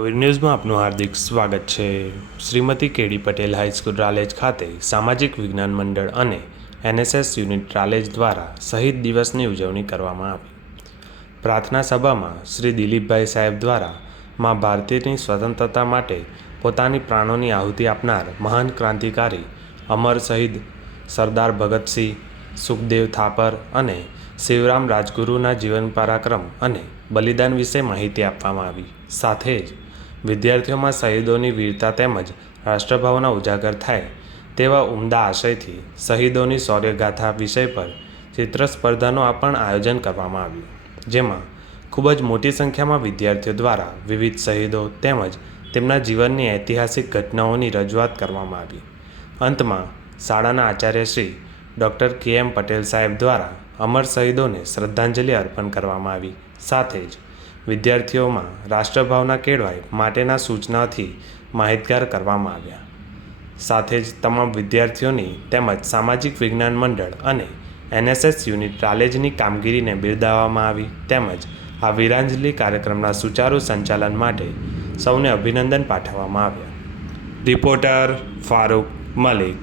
કવિર ન્યૂઝમાં આપનું હાર્દિક સ્વાગત છે। શ્રીમતી કેડી પટેલ હાઈસ્કૂલ રાલેજ ખાતે સામાજિક વિજ્ઞાન મંડળ અને એનએસએસ યુનિટ રાલેજ દ્વારા શહીદ દિવસની ઉજવણી કરવામાં આવી। પ્રાર્થના સભામાં શ્રી દિલીપભાઈ સાહેબ દ્વારા મા ભારતીની સ્વતંત્રતા માટે પોતાની પ્રાણોની આહુતિ આપનાર મહાન ક્રાંતિકારી અમર શહીદ સરદાર ભગતસિંહ, સુખદેવ થાપર અને શિવરામ રાજગુરુના જીવન પરાક્રમ અને બલિદાન વિશે માહિતી આપવામાં આવી। સાથે જ વિદ્યાર્થીઓમાં શહીદોની વીરતા તેમજ રાષ્ટ્રભાવના ઉજાગર થાય તેવા ઉમદા આશયથી શહીદોની શૌર્યગાથા વિષય પર ચિત્ર સ્પર્ધાનું પણ આયોજન કરવામાં આવ્યું, જેમાં ખૂબ જ મોટી સંખ્યામાં વિદ્યાર્થીઓ દ્વારા વિવિધ શહીદો તેમજ તેમના જીવનની ઐતિહાસિક ઘટનાઓની રજૂઆત કરવામાં આવી। અંતમાં શાળાના આચાર્ય શ્રી ડૉક્ટર કે.એમ. પટેલ સાહેબ દ્વારા અમર શહીદોને શ્રદ્ધાંજલિ અર્પણ કરવામાં આવી। સાથે જ વિદ્યાર્થીઓમાં રાષ્ટ્રભાવના કેળવાય માટેના સૂચનાથી માહિતગાર કરવામાં આવ્યા। સાથે જ તમામ વિદ્યાર્થીઓની તેમજ સામાજિક વિજ્ઞાન મંડળ અને એનએસએસ યુનિટ રાલેજની કામગીરીને બિરદાવવામાં આવી તેમજ આ વીરાંજલિ કાર્યક્રમના સુચારુ સંચાલન માટે સૌને અભિનંદન પાઠવવામાં આવ્યા। રિપોર્ટર ફારૂક મલિક।